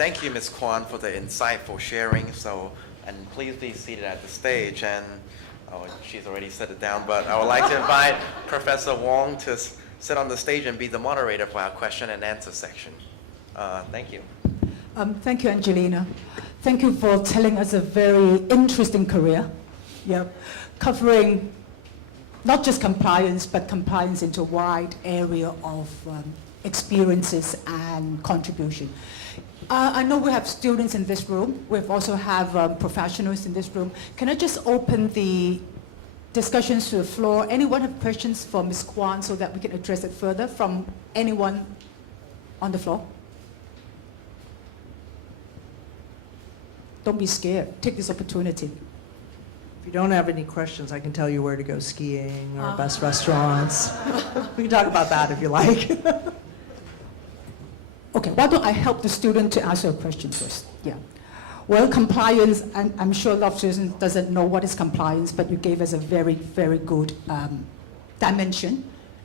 thank you, Ms. Kwan, for the insightful sharing. So, and please be seated at the stage. And she's already set it down, but I would like to invite Professor Wong to sit on the stage and be the moderator for our question and answer section. Thank you. Thank you, Angelina. Thank you for telling us a very interesting career. Covering not just compliance, but compliance into a wide area of experiences and contribution. I know we have students in this room. We also have professionals in this room. Can I just open the discussions to the floor? Anyone have questions for Ms. Kwan so that we can address it further from anyone on the floor? Don't be scared. Take this opportunity. If you don't have any questions, I can tell you where to go skiing or best restaurants. We can talk about that if you like. Okay, why don't I help the student to answer a question first? Yeah. Well, compliance, and I'm sure a lot of students doesn't know what is compliance, but you gave us a very, very good dimension.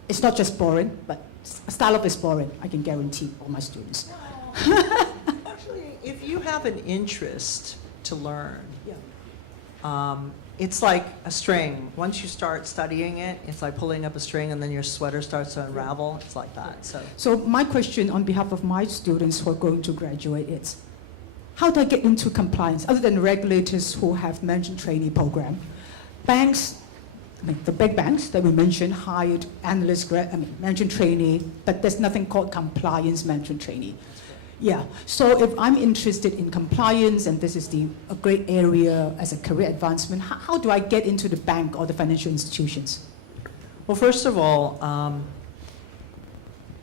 It's not just boring, but style of is boring, I can guarantee all my students. Actually, if you have an interest to learn, it's like a string. Once you start studying it, it's like pulling up a string and then your sweater starts to unravel. It's like that. So my question on behalf of my students who are going to graduate is, how do I get into compliance? Other than regulators who have mentioned trainee program, banks, the big banks that we mentioned hired analysts, mentioned trainee, but there's nothing called compliance mentioned trainee. Yeah, so if I'm interested in compliance and this is a great area as a career advancement, how do I get into the bank or the financial institutions? Well, first of all,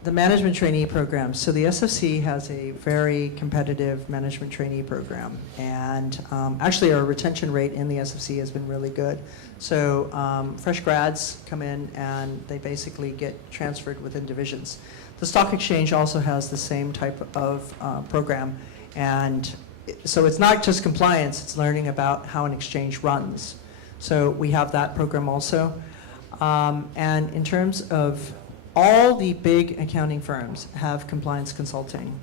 the management trainee program. So the SFC has a very competitive management trainee program. And actually our retention rate in the SFC has been really good. So fresh grads come in and they basically get transferred within divisions. The stock exchange also has the same type of program. And so it's not just compliance, it's learning about how an exchange runs. So we have that program also. And in terms of all the big accounting firms have compliance consulting.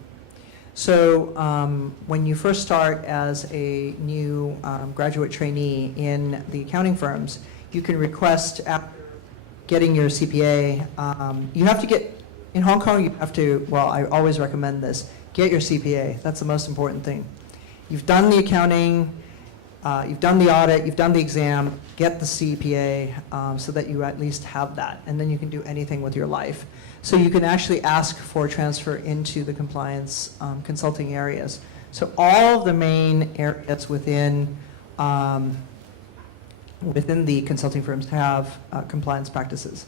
So when you first start as a new graduate trainee in the accounting firms, you can request, after getting your CPA, you have to get, in Hong Kong you have to, well, I always recommend this, get your CPA. That's the most important thing. You've done the accounting, you've done the audit, you've done the exam, get the CPA so that you at least have that, and then you can do anything with your life. So you can actually ask for transfer into the compliance consulting areas. So all of the main areas within the consulting firms have compliance practices.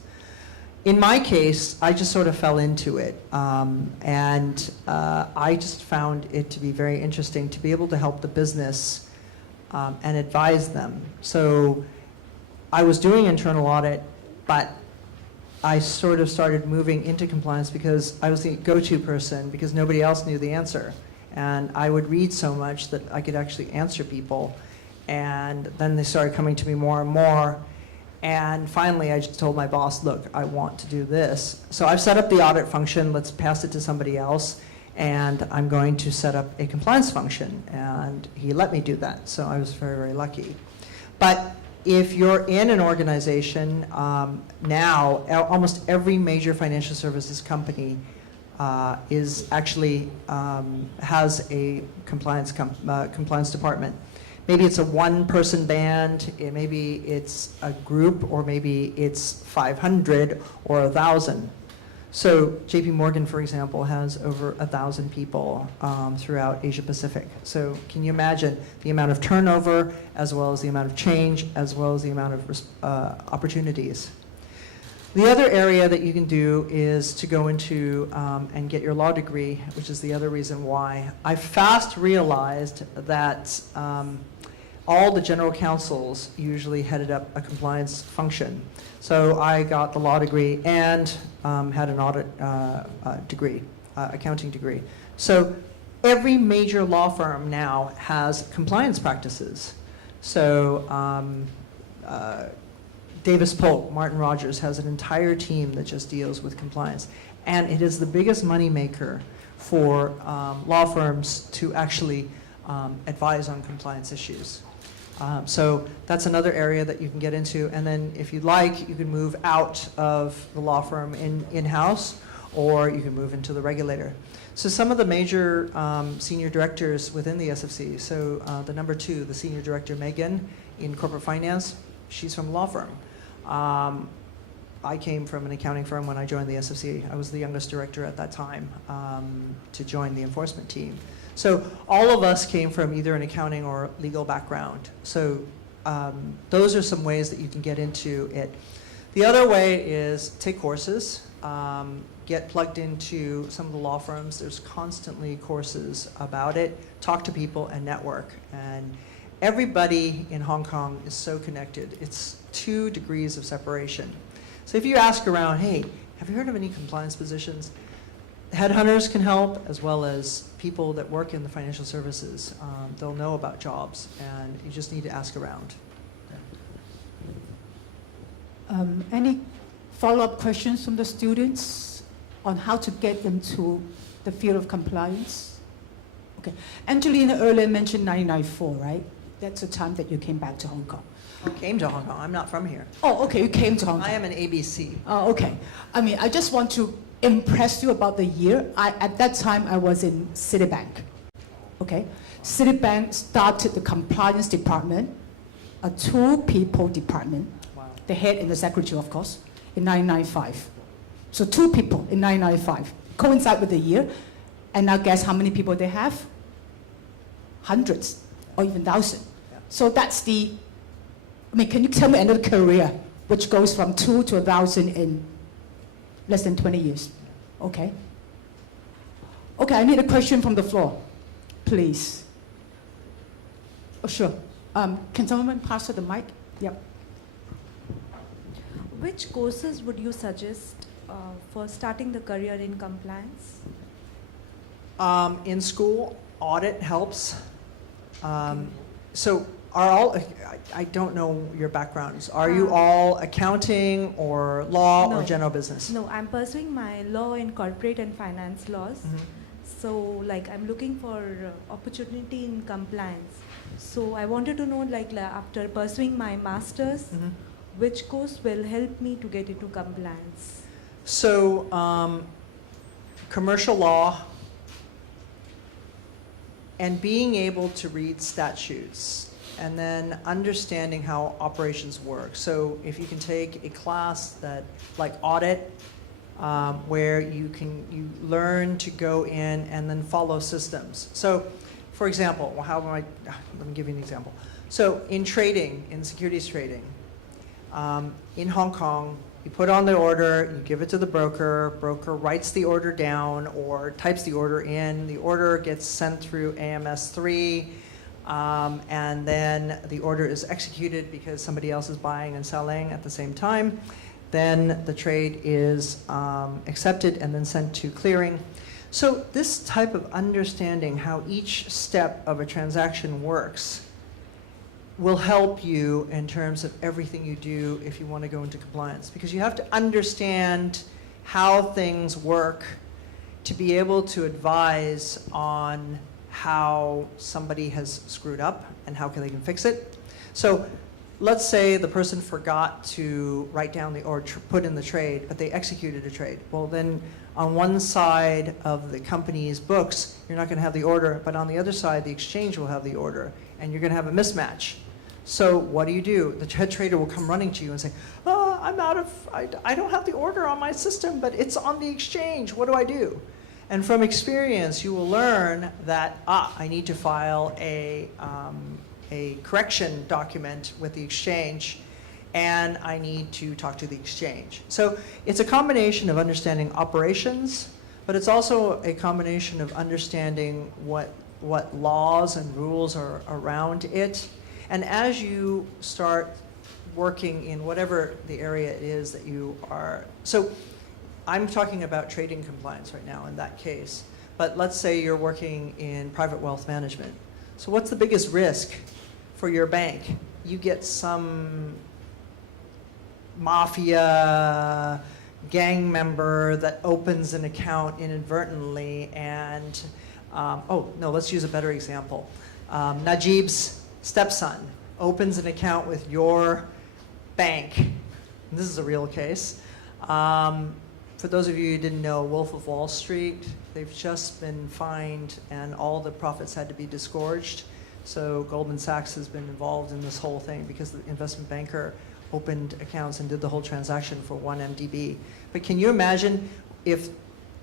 In my case, I just sort of fell into it, and I just found it to be very interesting to be able to help the business and advise them. So I was doing internal audit, but I sort of started moving into compliance because I was the go-to person because nobody else knew the answer. And I would read so much that I could actually answer people. And then they started coming to me more and more. And finally, I just told my boss, look, I want to do this. So I've set up the audit function. Let's pass it to somebody else. And I'm going to set up a compliance function. And he let me do that. So I was very, very lucky. But if you're in an organization now, almost every major financial services company is actually has a compliance department. Maybe it's a one-person band, maybe it's a group, or maybe it's 500 or 1,000. So JP Morgan, for example, has over 1,000 people throughout Asia Pacific. So can you imagine the amount of turnover, as well as the amount of change, as well as the amount of opportunities? The other area that you can do is to go into and get your law degree, which is the other reason why. I fast realized that all the general counsels usually headed up a compliance function. So I got the law degree and had an audit degree, accounting degree. So every major law firm now has compliance practices. So Davis Polk, Martin Rogers, has an entire team that just deals with compliance. And it is the biggest moneymaker for law firms to actually advise on compliance issues. So that's another area that you can get into. And then if you'd like, you can move out of the law firm in-house, or you can move into the regulator. So some of the major senior directors within the SFC, so the number 2, the senior director, Megan, in corporate finance, she's from a law firm. I came from an accounting firm when I joined the SFC. I was the youngest director at that time to join the enforcement team. So all of us came from either an accounting or legal background. So those are some ways that you can get into it. The other way is take courses, get plugged into some of the law firms. There's constantly courses about it. Talk to people and network. And everybody in Hong Kong is so connected. It's 2 degrees of separation. So if you ask around, hey, have you heard of any compliance positions? Headhunters can help, as well as people that work in the financial services. They'll know about jobs, and you just need to ask around. Any follow-up questions from the students on how to get them to the field of compliance? Okay. Angelina earlier mentioned 1994, right? That's the time that you came back to Hong Kong. I came to Hong Kong. I'm not from here. Oh, okay, you came to Hong Kong. I am an ABC. Oh, okay. I mean, I just want to impress you about the year. At that time, I was in Citibank. Okay? Citibank started the compliance department, a 2-people department, Wow. the head and the secretary, of course, in 1995. So 2 people in 1995. Coincide with the year. And now guess how many people they have? Hundreds or even thousands. Yeah. So that's the, I mean, can you tell me another career which goes from 2 to 1,000 in less than 20 years? Okay. Okay, I need a question from the floor, please. Oh, sure. Can someone pass her the mic? Yep. Which courses would you suggest for starting the career in compliance? In school, audit helps. So are all, I don't know your backgrounds. Are you all accounting or law or No. general business? No, I'm pursuing my law in corporate and finance laws. So like I'm looking for opportunity in compliance. So I wanted to know like after pursuing my master's, which course will help me to get into compliance? So commercial law and being able to read statutes and then understanding how operations work. So if you can take a class that like audit, where you learn to go in and then follow systems. So for example, let me give you an example. So in trading, in securities trading, in Hong Kong, you put on the order, you give it to the broker writes the order down or types the order in, the order gets sent through AMS3, and then the order is executed because somebody else is buying and selling at the same time. Then the trade is accepted and then sent to clearing. So this type of understanding how each step of a transaction works will help you in terms of everything you do if you want to go into compliance, because you have to understand how things work to be able to advise on how somebody has screwed up and how they can fix it. So let's say the person forgot to write down or put in the trade, but they executed a trade. Well, then on one side of the company's books, you're not going to have the order, but on the other side, the exchange will have the order, and you're going to have a mismatch. So what do? The head trader will come running to you and say, oh, I don't have the order on my system, but it's on the exchange. What do I do? And from experience, you will learn that, I need to file a correction document with the exchange, and I need to talk to the exchange. So it's a combination of understanding operations, but it's also a combination of understanding what laws and rules are around it. And as you start working in whatever the area it is that you are, so I'm talking about trading compliance right now in that case, but let's say you're working in private wealth management. So what's the biggest risk for your bank? You get some mafia gang member that opens an account inadvertently and, oh, no, let's use a better example. Najib's stepson opens an account with your bank. And this is a real case. For those of you who didn't know, Wolf of Wall Street, they've just been fined and all the profits had to be disgorged. So Goldman Sachs has been involved in this whole thing because the investment banker opened accounts and did the whole transaction for 1 MDB. But can you imagine if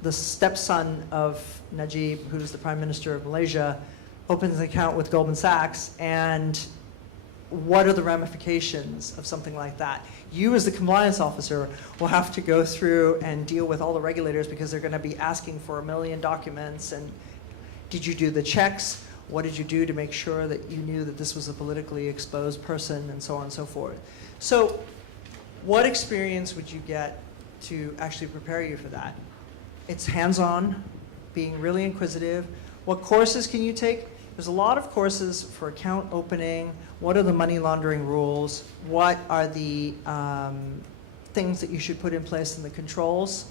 the stepson of Najib, who's the Prime Minister of Malaysia, opens an account with Goldman Sachs, and what are the ramifications of something like that? You as the compliance officer will have to go through and deal with all the regulators because they're going to be asking for 1 million documents. And did you do the checks? What did you do to make sure that you knew that this was a politically exposed person, and so on and so forth? So what experience would you get to actually prepare you for that? It's hands-on, being really inquisitive. What courses can you take? There's a lot of courses for account opening. What are the money laundering rules? What are the things that you should put in place in the controls?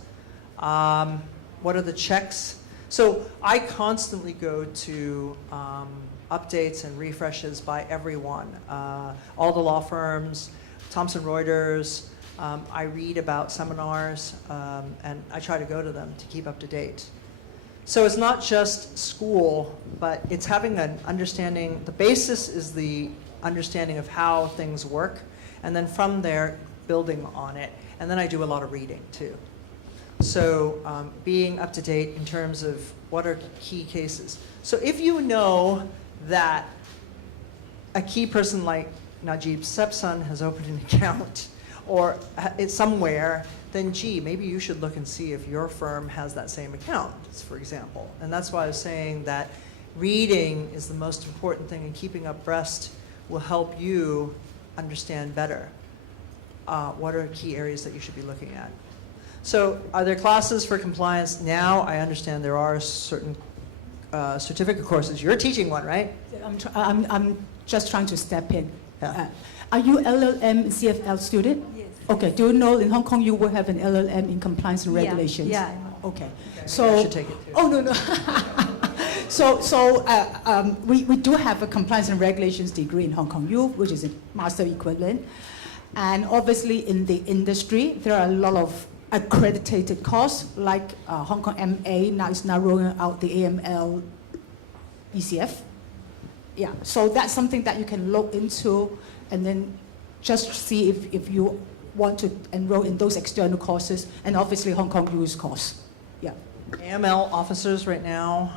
What are the checks? So I constantly go to updates and refreshes by everyone, all the law firms, Thomson Reuters. I read about seminars, and I try to go to them to keep up to date. So it's not just school, but it's having an understanding. The basis is the understanding of how things work, and then from there, building on it. And then I do a lot of reading, too. So being up to date in terms of what are key cases. So if you know that a key person like Najib's stepson has opened an account, or it's somewhere, then gee, maybe you should look and see if your firm has that same account, for example. And that's why I was saying that reading is the most important thing, and keeping abreast will help you understand better what are key areas that you should be looking at. So are there classes for compliance? Now I understand there are certain certificate courses. You're teaching one, right? I'm just trying to step in. Yeah. Are you LLM CFL student? Yes. Okay. Do you know in Hong Kong you will have an LLM in compliance and Yeah, regulations? yeah. Okay. I So. should take it too. Oh no no. We do have a compliance and regulations degree in Hong Kong U, which is a master equivalent, and obviously in the industry there are a lot of accredited courses like Hong Kong MA now is now rolling out the AML ECF. Yeah, so that's something that you can look into and then just see if you want to enroll in those external courses, and obviously Hong Kong U's course. Yeah. AML officers right now,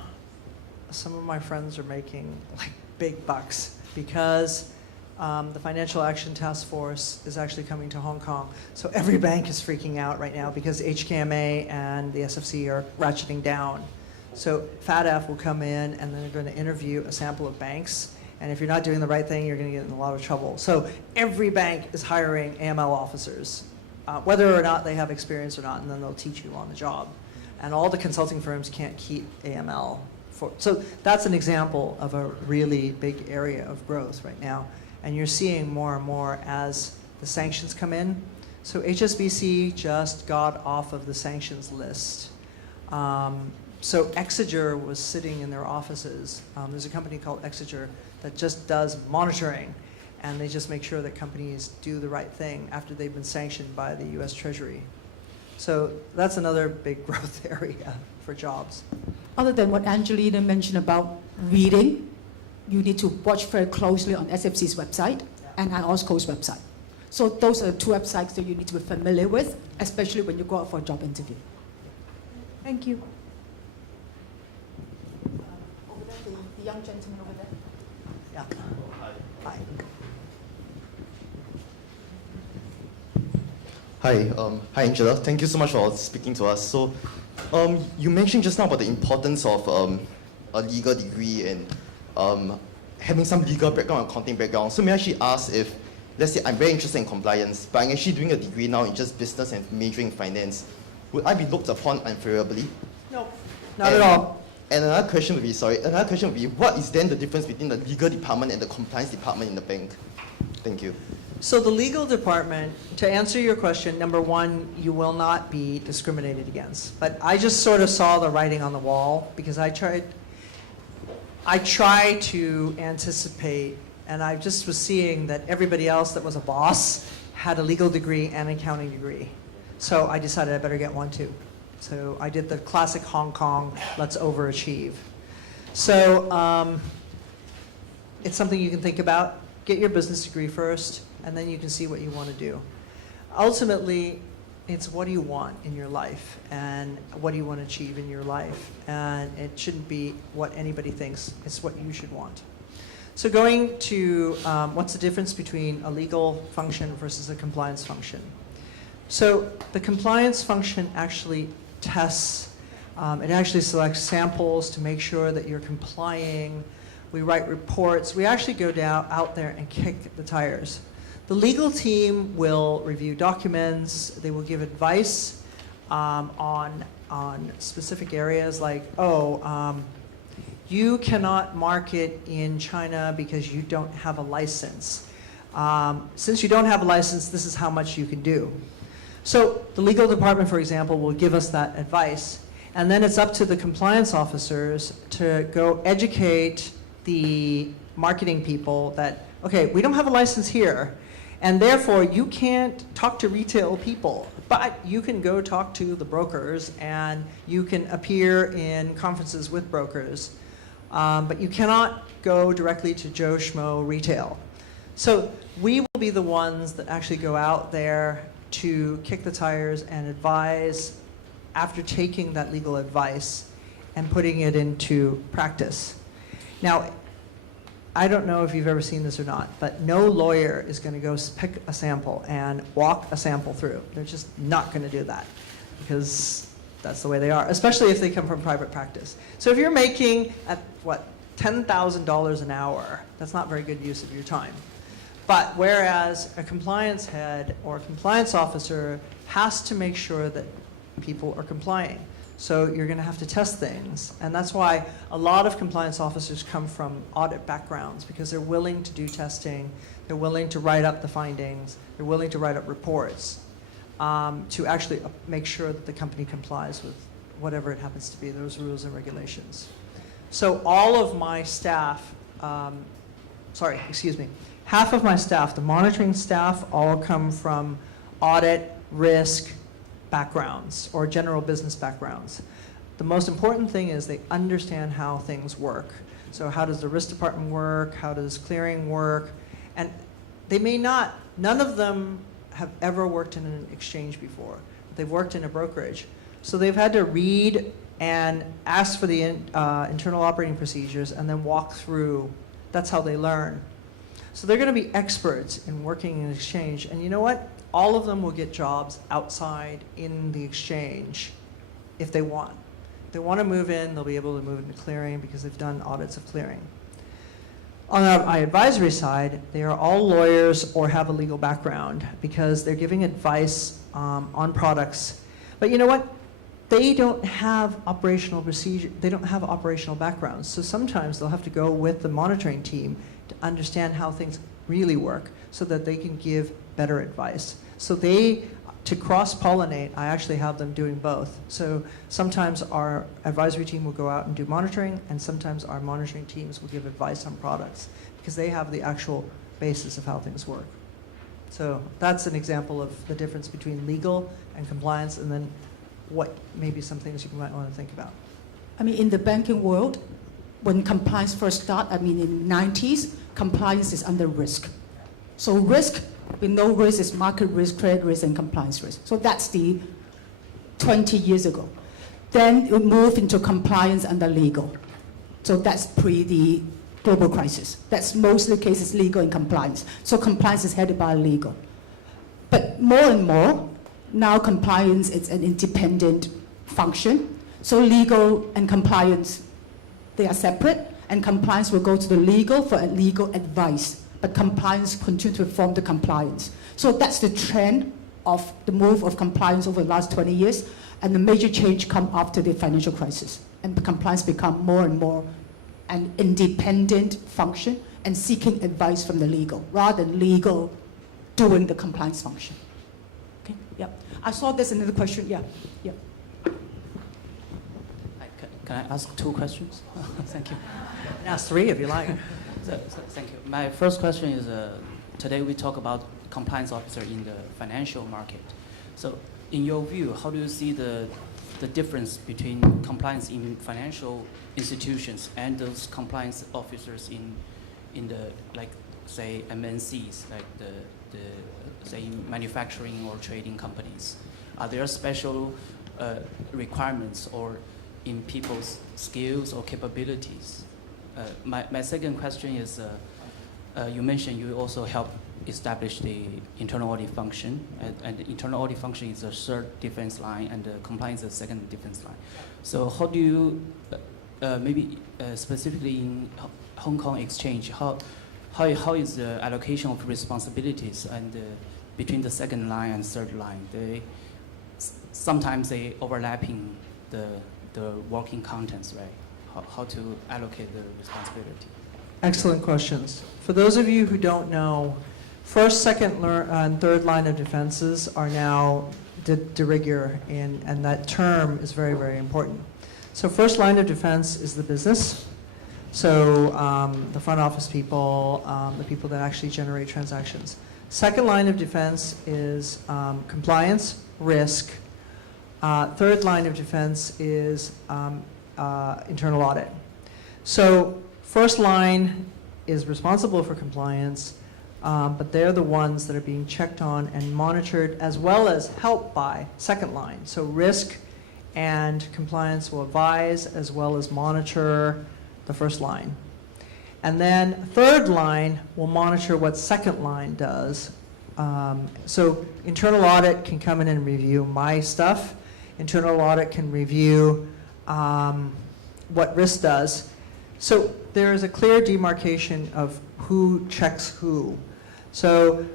some of my friends are making like big bucks because the Financial Action Task Force is actually coming to Hong Kong. So every bank is freaking out right now because HKMA and the SFC are ratcheting down. So FATF will come in and then they're going to interview a sample of banks. And if you're not doing the right thing, you're going to get in a lot of trouble. So every bank is hiring AML officers, whether or not they have experience or not, and then they'll teach you on the job. And all the consulting firms can't keep AML. So that's an example of a really big area of growth right now. And you're seeing more and more as the sanctions come in. So HSBC just got off of the sanctions list. So Exeger was sitting in their offices. There's a company called Exeger that just does monitoring, and they just make sure that companies do the right thing after they've been sanctioned by the US Treasury. So that's another big growth area for jobs. Other than what Angelina mentioned about reading, you need to watch very closely on SFC's website and IOSCO's website. So those are the two websites that you need to be familiar with, especially when you go out for a job interview. Thank you. Over there, the young gentleman over there. Yeah. Hi. Hi Angela. Thank you so much for speaking to us. So, you mentioned just now about the importance of a legal degree and having some legal background, accounting background. So may I actually ask if, let's say I'm very interested in compliance, but I'm actually doing a degree now in just business and majoring in finance, would I be looked upon unfavorably? No, not at all. And another question would be, what is then the difference between the legal department and the compliance department in the bank? Thank you. So the legal department, to answer your question, number one, you will not be discriminated against. But I just sort of saw the writing on the wall because I try to anticipate, and I just was seeing that everybody else that was a boss had a legal degree and an accounting degree. So I decided I better get one too. So I did the classic Hong Kong, let's overachieve. So it's something you can think about. Get your business degree first, and then you can see what you want to do. Ultimately, it's what do you want in your life, and what do you want to achieve in your life, and it shouldn't be what anybody thinks, it's what you should want. So going to what's the difference between a legal function versus a compliance function. So the compliance function actually tests, it actually selects samples to make sure that you're complying. We write reports. We actually go out there and kick the tires. The legal team will review documents. They will give advice on specific areas like, you cannot market in China because you don't have a license. Since you don't have a license, this is how much you can do. So the legal department, for example, will give us that advice. And then it's up to the compliance officers to go educate the marketing people that, okay, we don't have a license here, and therefore you can't talk to retail people, but you can go talk to the brokers and you can appear in conferences with brokers, but you cannot go directly to Joe Schmo retail. So we will be the ones that actually go out there to kick the tires and advise after taking that legal advice and putting it into practice. Now, I don't know if you've ever seen this or not, but no lawyer is going to go pick a sample and walk a sample through. They're just not going to do that because that's the way they are, especially if they come from private practice. So if you're making, $10,000 an hour, that's not very good use of your time. But whereas a compliance head or a compliance officer has to make sure that people are complying. So you're going to have to test things. And that's why a lot of compliance officers come from audit backgrounds, because they're willing to do testing, they're willing to write up the findings, they're willing to write up reports to actually make sure that the company complies with whatever it happens to be, those rules and regulations. So all of my staff, half of my staff, the monitoring staff, all come from audit, risk, backgrounds or general business backgrounds. The most important thing is they understand how things work. So how does the risk department work? How does clearing work? And they may not, none of them have ever worked in an exchange before. They've worked in a brokerage. So they've had to read and ask for the internal operating procedures and then walk through. That's how they learn. So they're going to be experts in working in an exchange. And you know what? All of them will get jobs outside in the exchange if they want. If they want to move in, they'll be able to move into clearing because they've done audits of clearing. On our advisory side, they are all lawyers or have a legal background because they're giving advice on products. But you know what? They don't have operational procedure. They don't have operational backgrounds. So sometimes they'll have to go with the monitoring team to understand how things really work so that they can give better advice. So to cross-pollinate, I actually have them doing both. So sometimes our advisory team will go out and do monitoring, and sometimes our monitoring teams will give advice on products because they have the actual basis of how things work. So that's an example of the difference between legal and compliance, and then what maybe some things you might want to think about. I mean, in the banking world, when compliance first started, in the 90s, compliance is under risk. So risk, we know risk is market risk, credit risk, and compliance risk. So that's the 20 years ago. Then it moved into compliance under legal. So that's pre the global crisis. That's mostly cases legal and compliance. So compliance is headed by legal. But more and more, now compliance is an independent function. So legal and compliance, they are separate, and compliance will go to the legal for legal advice. But compliance continues to form the compliance. So that's the trend of the move of compliance over the last 20 years, and the major change come after the financial crisis. And compliance become more and more an independent function and seeking advice from the legal, rather than legal doing the compliance function. Okay, yeah. I saw there's another question, yeah, yeah. Can I ask 2 questions? Thank you. You can ask 3 if you like. Thank you. My first question is, today we talk about compliance officer in the financial market. So in your view, how do you see the difference between compliance in financial institutions and those compliance officers in the, like, say, MNCs, like the say, manufacturing or trading companies? Are there special requirements or in people's skills or capabilities? My second question is, you mentioned you also help establish the internal audit function, and the internal audit function is the 3rd defense line, and the compliance is the 2nd defense line. So how do you, maybe specifically in Hong Kong Exchange, how is the allocation of responsibilities and between the 2nd line and 3rd line? Sometimes they overlapping the working contents, right? How to allocate the responsibility? Excellent questions. For those of you who don't know, 1st, 2nd, and 3rd line of defenses are now de rigueur, and that term is very, very important. So 1st line of defense is the business. So the front office people, the people that actually generate transactions. 2nd line of defense is compliance, risk. 3rd line of defense is internal audit. So 1st line is responsible for compliance, but they're the ones that are being checked on and monitored, as well as helped by 2nd line. So risk and compliance will advise as well as monitor the 1st line. And then 3rd line will monitor what 2nd line does. So internal audit can come in and review my stuff. Internal audit can review what risk does. So there is a clear demarcation of who checks who. So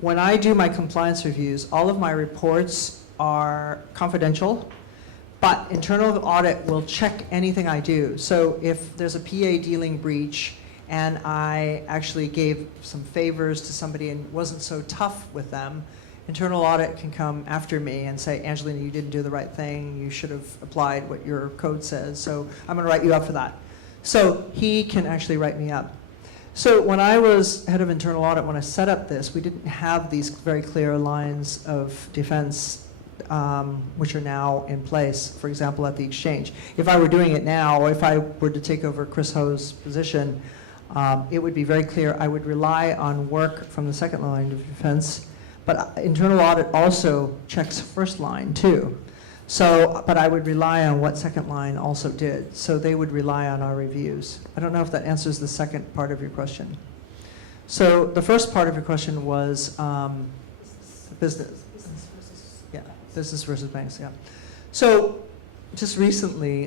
when I do my compliance reviews, all of my reports are confidential, but internal audit will check anything I do. So if there's a PA dealing breach and I actually gave some favors to somebody and wasn't so tough with them, internal audit can come after me and say, Angelina, you didn't do the right thing. You should have applied what your code says. So I'm going to write you up for that. So he can actually write me up. So when I was head of internal audit, when I set up this, we didn't have these very clear lines of defense, which are now in place, for example, at the exchange. If I were doing it now, or if I were to take over Chris Ho's position, it would be very clear I would rely on work from the 2nd line of defense, but internal audit also checks 1st line too. So, but I would rely on what 2nd line also did. So they would rely on our reviews. I don't know if that answers the 2nd part of your question. So the 1st part of your question was business. Yeah, business versus banks, yeah. So just recently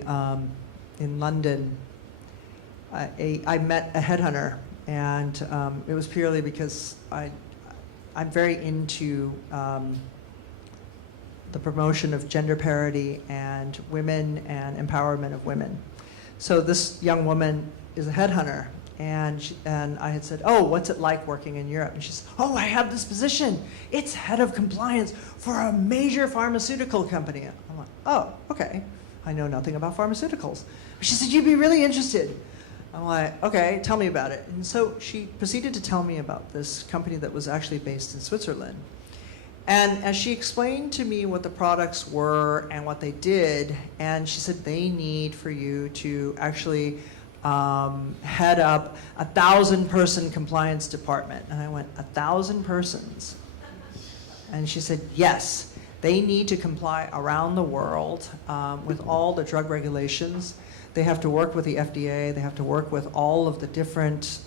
in London, I met a headhunter, and it was purely because I'm very into the promotion of gender parity and women and empowerment of women. So this young woman is a headhunter, and I had said, oh, what's it like working in Europe? And she said, oh, I have this position. It's head of compliance for a major pharmaceutical company. I'm like, oh, okay. I know nothing about pharmaceuticals. She said, you'd be really interested. I'm like, okay, tell me about it. And so she proceeded to tell me about this company that was actually based in Switzerland. And as she explained to me what the products were and what they did, and she said, they need for you to actually head up a 1,000-person compliance department. And I went, 1,000 persons? And she said, yes, they need to comply around the world with all the drug regulations. They have to work with the FDA. They have to work with all of the different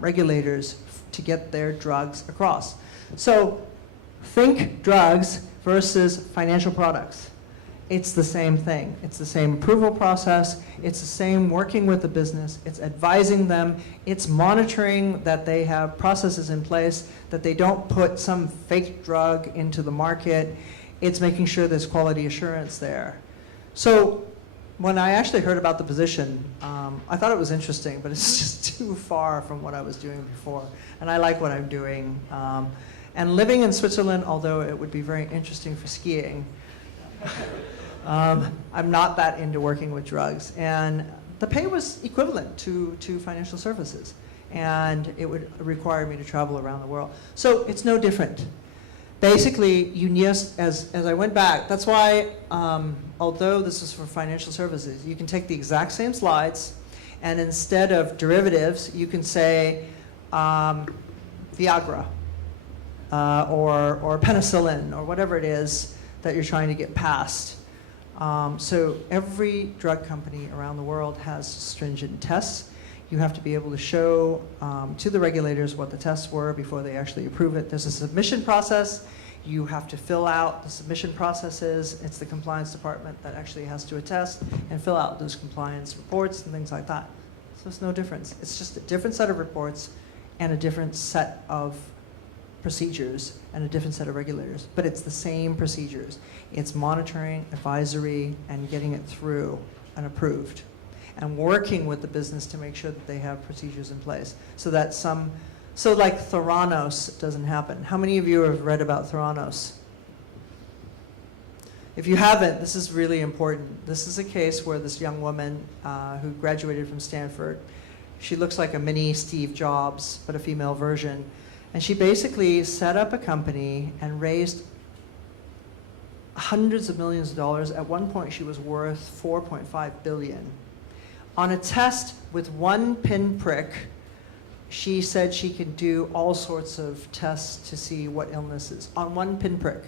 regulators to get their drugs across. So think drugs versus financial products. It's the same thing. It's the same approval process. It's the same working with the business. It's advising them. It's monitoring that they have processes in place, that they don't put some fake drug into the market. It's making sure there's quality assurance there. So when I actually heard about the position, I thought it was interesting, but it's just too far from what I was doing before. And I like what I'm doing. And living in Switzerland, although it would be very interesting for skiing, I'm not that into working with drugs. And the pay was equivalent to financial services. And it would require me to travel around the world. So it's no different. Basically, you need, as I went back, that's why, although this is for financial services, you can take the exact same slides, and instead of derivatives, you can say Viagra, or penicillin, or whatever it is that you're trying to get past. So every drug company around the world has stringent tests. You have to be able to show to the regulators what the tests were before they actually approve it. There's a submission process. You have to fill out the submission processes. It's the compliance department that actually has to attest and fill out those compliance reports and things like that. So it's no difference. It's just a different set of reports and a different set of procedures and a different set of regulators. But it's the same procedures. It's monitoring, advisory, and getting it through and approved, and working with the business to make sure that they have procedures in place so that so like Theranos doesn't happen. How many of you have read about Theranos? If you haven't, this is really important. This is a case where this young woman who graduated from Stanford, she looks like a mini Steve Jobs, but a female version. And she basically set up a company and raised hundreds of millions of dollars. At one point, she was worth $4.5 billion. On a test with one pinprick, she said she could do all sorts of tests to see what illnesses on one pinprick.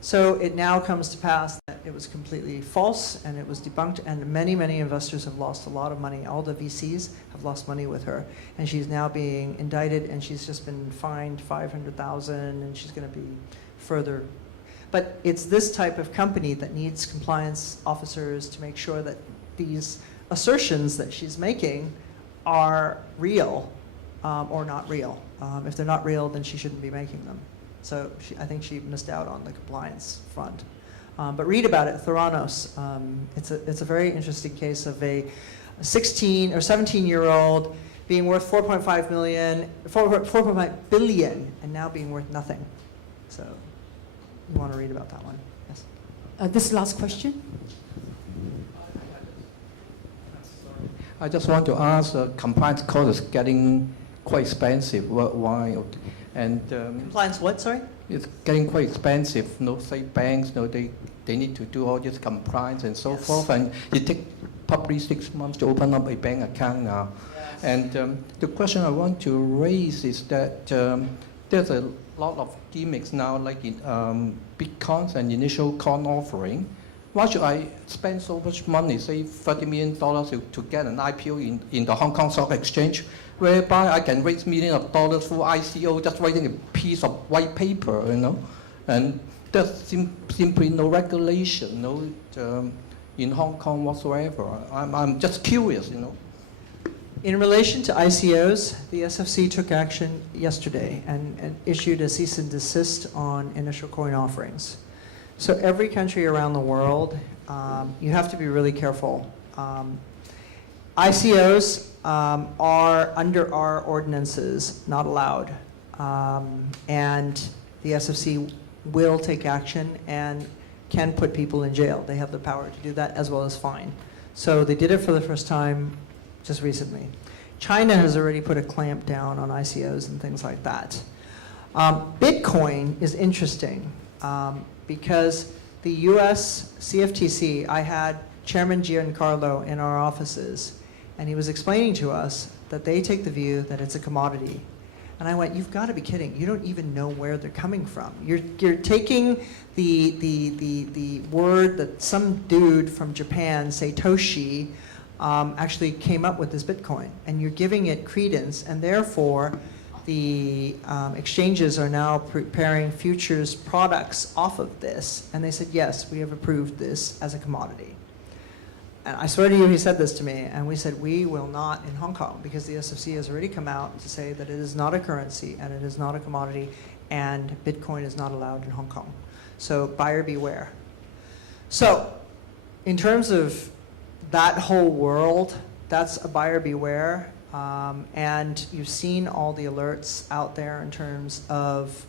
So it now comes to pass that it was completely false and it was debunked, and many, many investors have lost a lot of money. All the VCs have lost money with her, and she's now being indicted, and she's just been fined $500,000, and she's going to be further. But it's this type of company that needs compliance officers to make sure that these assertions that she's making are real or not real. If they're not real, then she shouldn't be making them. So I think she missed out on the compliance front. But read about it, Theranos. It's a very interesting case of a 16 or 17-year-old being worth 4.5 billion, and now being worth nothing. So you want to read about that one? Yes. This last question. I just want to ask, compliance cost is getting quite expensive worldwide, and Compliance what, sorry? it's getting quite expensive. Say banks, they need to do all this compliance and so Yes. forth, and it takes probably 6 months to open up a bank account now. Yes. And the question I want to raise is that there's a lot of gimmicks now, like in Bitcoins and initial coin offering. Why should I spend so much money, say $30 million to get an IPO in the Hong Kong Stock Exchange, whereby I can raise millions of dollars through ICO, just writing a piece of white paper, And there's simply no regulation, in Hong Kong whatsoever. I'm just curious, In relation to ICOs, the SFC took action yesterday and issued a cease and desist on initial coin offerings. So every country around the world, you have to be really careful. ICOs are, under our ordinances, not allowed. And the SFC will take action and can put people in jail. They have the power to do that, as well as fine. So they did it for the first time just recently. China has already put a clamp down on ICOs and things like that. Bitcoin is interesting. Because the US CFTC, I had Chairman Giancarlo in our offices, and he was explaining to us that they take the view that it's a commodity. And I went, you've got to be kidding. You don't even know where they're coming from. You're taking the word that some dude from Japan, Satoshi, actually came up with this Bitcoin, and you're giving it credence, and therefore the exchanges are now preparing futures products off of this. And they said, yes, we have approved this as a commodity. And I swear to you, he said this to me, and we said, we will not in Hong Kong, because the SFC has already come out to say that it is not a currency and it is not a commodity, and Bitcoin is not allowed in Hong Kong. So buyer beware. So in terms of that whole world, that's a buyer beware. And you've seen all the alerts out there in terms of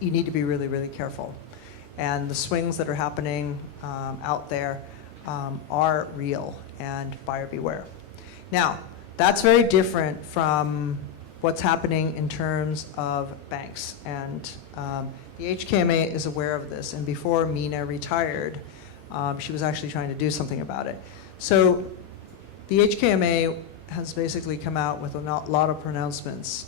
you need to be really, really careful. And the swings that are happening out there are real, and buyer beware. Now, that's very different from what's happening in terms of banks. And the HKMA is aware of this. And before Mina retired, she was actually trying to do something about it. So the HKMA has basically come out with a lot of pronouncements,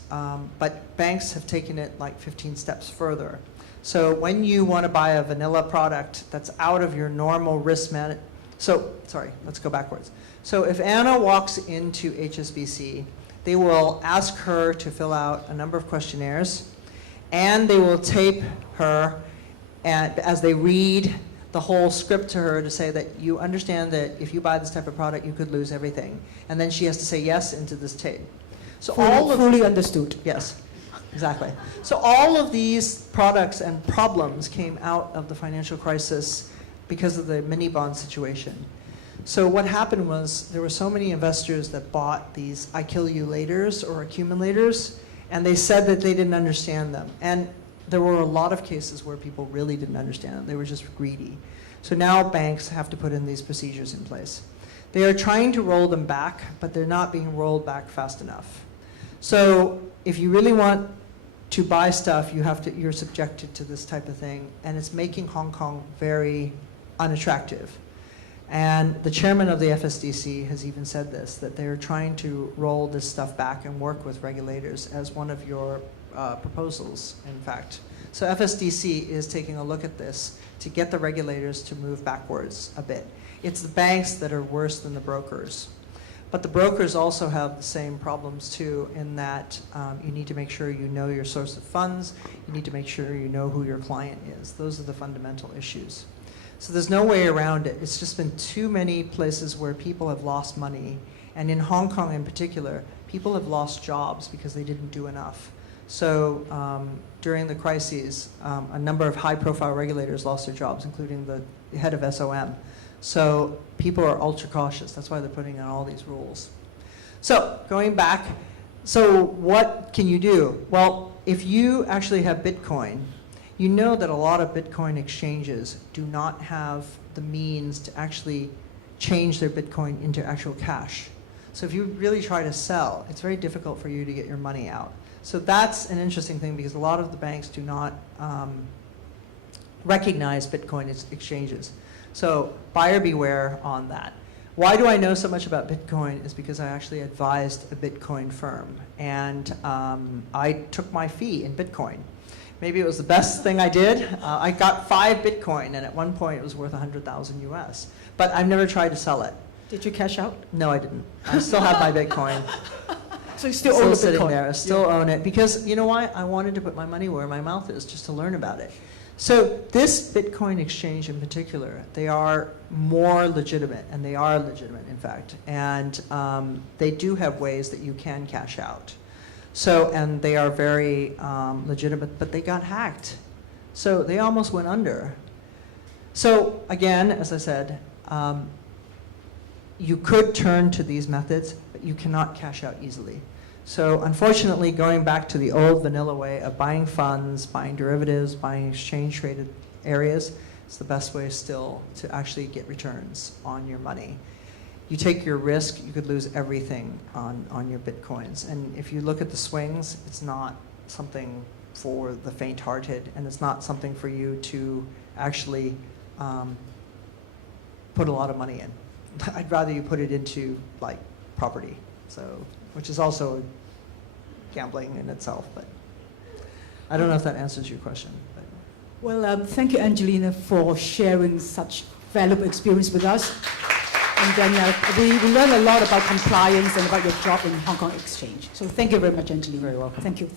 but banks have taken it like 15 steps further. So when you want to buy a vanilla product that's out of your normal risk management, sorry, let's go backwards. So if Anna walks into HSBC, they will ask her to fill out a number of questionnaires, and they will tape her as they read the whole script to her to say that you understand that if you buy this type of product, you could lose everything. And then she has to say yes into this tape. So Fully understood. Yes, exactly. So all of these products and problems came out of the financial crisis because of the mini bond situation. So what happened was there were so many investors that bought these I kill you laters or accumulators, and they said that they didn't understand them. And there were a lot of cases where people really didn't understand them. They were just greedy. So now banks have to put in these procedures in place. They are trying to roll them back, but they're not being rolled back fast enough. So if you really want to buy stuff, you're subjected to this type of thing, and it's making Hong Kong very unattractive. And the chairman of the FSDC has even said this, that they're trying to roll this stuff back and work with regulators as one of your proposals, in fact. So FSDC is taking a look at this to get the regulators to move backwards a bit. It's the banks that are worse than the brokers. But the brokers also have the same problems too, in that you need to make sure you know your source of funds, you need to make sure you know who your client is. Those are the fundamental issues. So there's no way around it. It's just been too many places where people have lost money. And in Hong Kong in particular, people have lost jobs because they didn't do enough. So during the crises, a number of high-profile regulators lost their jobs, including the head of SOM. So people are ultra cautious. That's why they're putting in all these rules. So going back, so what can you do? Well, if you actually have Bitcoin, you know that a lot of Bitcoin exchanges do not have the means to actually change their Bitcoin into actual cash. So if you really try to sell, it's very difficult for you to get your money out. So that's an interesting thing, because a lot of the banks do not recognize Bitcoin as exchanges. So buyer beware on that. Why do I know so much about Bitcoin is because I actually advised a Bitcoin firm, and I took my fee in Bitcoin. Maybe it was the best thing I did. I got 5 Bitcoin, and at one point it was worth 100,000 US. But I've never tried to sell it. Did you cash out? No, I didn't. I still have my Bitcoin. So you still own the sitting Bitcoin? there. I still own it, because you know why? I wanted to put my money where my mouth is, just to learn about it. So this Bitcoin exchange in particular, they are more legitimate, and they are legitimate, in fact. And they do have ways that you can cash out. So, and they are very legitimate, but they got hacked. So they almost went under. So again, as I said, you could turn to these methods, but you cannot cash out easily. So unfortunately, going back to the old vanilla way of buying funds, buying derivatives, buying exchange-traded areas, is the best way still to actually get returns on your money. You take your risk, you could lose everything on your Bitcoins. And if you look at the swings, it's not something for the faint-hearted, and it's not something for you to actually put a lot of money in. I'd rather you put it into like property, so, which is also gambling in itself. But I don't know if that answers your question. But. Well, thank you, Angelina, for sharing such valuable experience with us. And then we learned a lot about compliance and about your job in Hong Kong Exchange. So thank you very much, Angelina. Very welcome. Thank you.